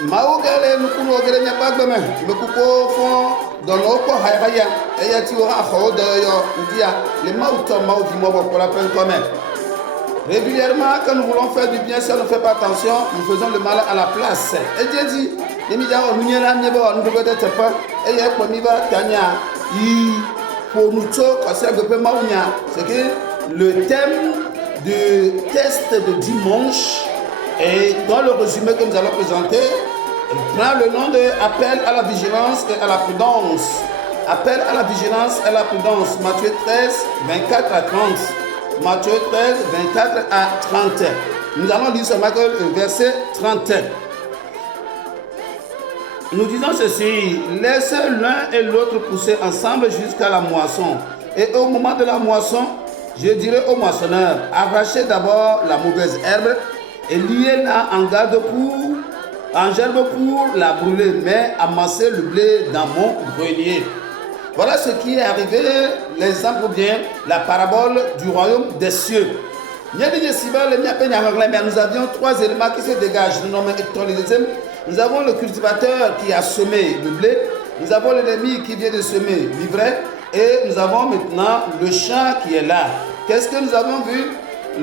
Maogale nukuno ogere nyabagbe mekuko fon dans l'oko haïraya et yati ora ho de yo dia les mauto mauvi mobo pour la peine quand même. Régulièrement quand nous voulons faire du bien si on ne fait pas attention, nous faisons le mal à la place. Et Dieu dit les médias nous n'y a nebo nous devons être pas et y'a pour miba tanya i pour nous to parce que maunya c'est que le thème du test de dimanche et dans le résumé que nous allons présenter, il prend le nom de appel à la vigilance et à la prudence. Appel à la vigilance et à la prudence. Matthieu 13, 24 à 30. Matthieu 13, 24 à 30. Nous allons lire ce matin le verset 30. Nous disons ceci, laissez l'un et l'autre pousser ensemble jusqu'à la moisson. Et au moment de la moisson, je dirai au moissonneur, arrachez d'abord la mauvaise herbe et liez-la en gerbe pour la brûler, mais amassez le blé dans mon grenier. Voilà ce qui est arrivé, l'exemple bien, la parabole du royaume des cieux. Nous avions trois éléments qui se dégagent. Nous avons le cultivateur qui a semé le blé, nous avons l'ennemi qui vient de semer l'ivraie, et nous avons maintenant le champ qui est là. Qu'est-ce que nous avons vu?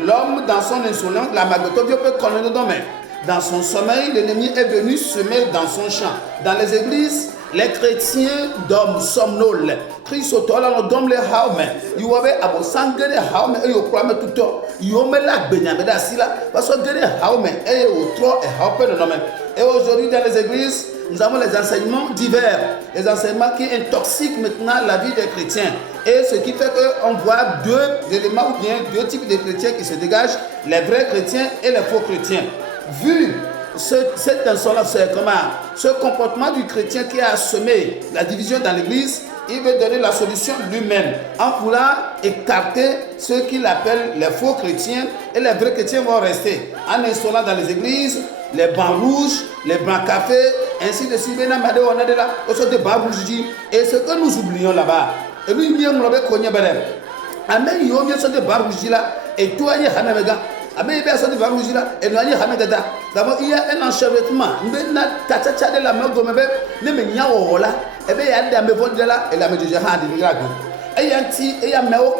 L'homme dans son insolence, la magotovie peut connaître nos domaines. Dans son sommeil, l'ennemi est venu semer dans son champ. Dans les églises, les chrétiens dorment somnolent. Christ autola no dom le haume. Iwobe abo sangere haume e yo kwame tuto. Yome la benyame da sila parce que gere haume e yo tro e haupe no nome. Et aujourd'hui dans les églises, nous avons les enseignements divers, les enseignements qui intoxiquent maintenant la vie des chrétiens. Et ce qui fait qu'on voit deux éléments ou bien deux types de chrétiens qui se dégagent, les vrais chrétiens et les faux chrétiens. Vu cette insolence, ce comportement du chrétien qui a semé la division dans l'église, il veut donner la solution lui-même en voulant écarter ceux qu'il appelle les faux chrétiens et les vrais chrétiens vont rester en installant dans les églises les bancs rouges, les bancs cafés, ainsi de suite. On a de là, des bancs rouges et ce que nous oublions là-bas. Et lui, il y a un peu de Amen, il y a des bancs rouges là et toi, il y a un peu de il y a un enchevêtrement.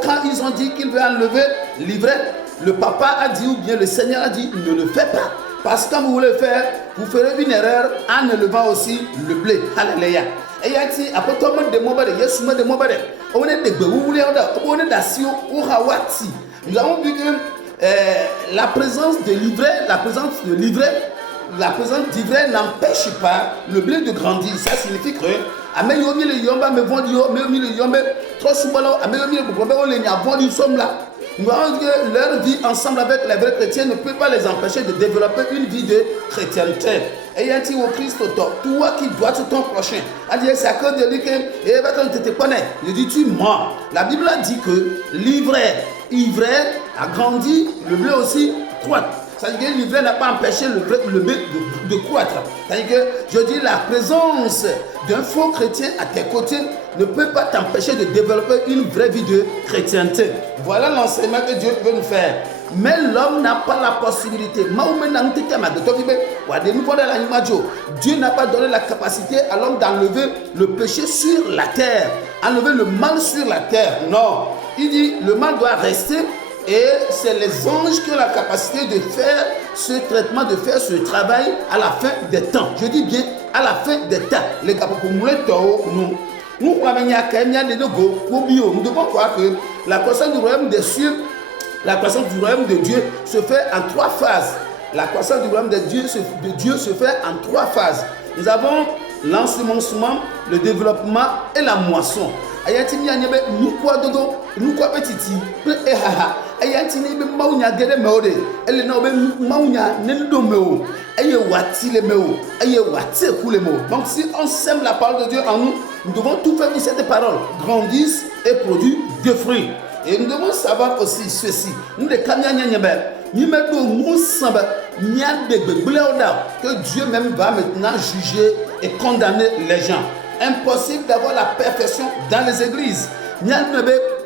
Quand ils ont dit qu'ils veulent enlever l'ivraie, le papa a dit ou bien le Seigneur a dit ne le faites pas. Parce que quand vous voulez faire, vous ferez une erreur en élevant aussi le blé. Alléluia. Et il y a dit, après tout le monde de Mobade, il y a souvent de Mobade. On est des on est d'Assio ou Hawati. Nous avons vu que la présence de l'ivraie, la présence d'ivraie n'empêche pas le blé de grandir. Ça signifie que nous avons dit que leur vie ensemble avec les vrais chrétiens ne peut pas les empêcher de développer une vie de chrétienté. Et il y a dit au Christ, toi qui dois tout ton prochain. Il dit, c'est à cause de lui que tu te connais. Il dit, tu mens. La Bible a dit que l'ivraie a grandi, le blé aussi croît. C'est-à-dire que l'ivraie n'a pas empêché le blé de croître. C'est-à-dire que je dis la présence d'un faux chrétien à tes côtés ne peut pas t'empêcher de développer une vraie vie de chrétienté. Voilà l'enseignement que Dieu veut nous faire. Mais l'homme n'a pas la possibilité. Dieu n'a pas donné la capacité à l'homme d'enlever le péché sur la terre, enlever le mal sur la terre. Non. Il dit le mal doit rester. Et c'est les anges qui ont la capacité de faire ce traitement, de faire ce travail à la fin des temps. Je dis bien à la fin des temps. Les gars, pour nous, nous devons croire que la croissance du royaume des cieux, la croissance du royaume de Dieu se fait en trois phases. La croissance du royaume de Dieu se fait en trois phases. Nous avons l'ensemencement, le développement et la moisson. Ayatini anyebe nukwa dodo nukwa petiti ehaha ayatini be maunya gede meode ele na be maunya nendo meo aye wati le meo aye wati kule meo. Donc si on sème la parole de Dieu en nous, nous devons tout faire pour que cette parole grandisse et produise des fruits. Et nous devons savoir aussi ceci. Nous les kanyanya nyebe ni medo musamba nyade bebleuda que Dieu même va maintenant juger et condamner les gens. Impossible d'avoir la perfection dans les églises.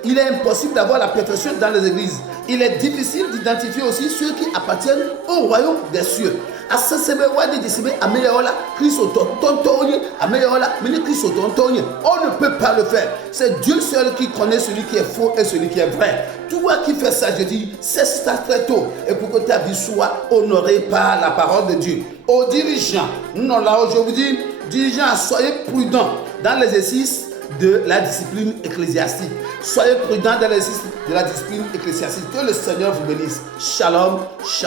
Il est impossible d'avoir la perfection dans les églises. il est difficile d'identifier aussi ceux qui appartiennent au royaume des cieux. À ce moment-là, on ne peut pas le faire. C'est Dieu seul qui connaît celui qui est faux et celui qui est vrai. Toi qui fais ça, je dis, cesse ça très tôt et pour que ta vie soit honorée par la parole de Dieu. Aux dirigeants, non là je vous dis, dirigeants, soyez prudents dans l'exercice de la discipline ecclésiastique. Soyez prudents dans l'exercice de la discipline ecclésiastique. Que le Seigneur vous bénisse. Shalom, shalom.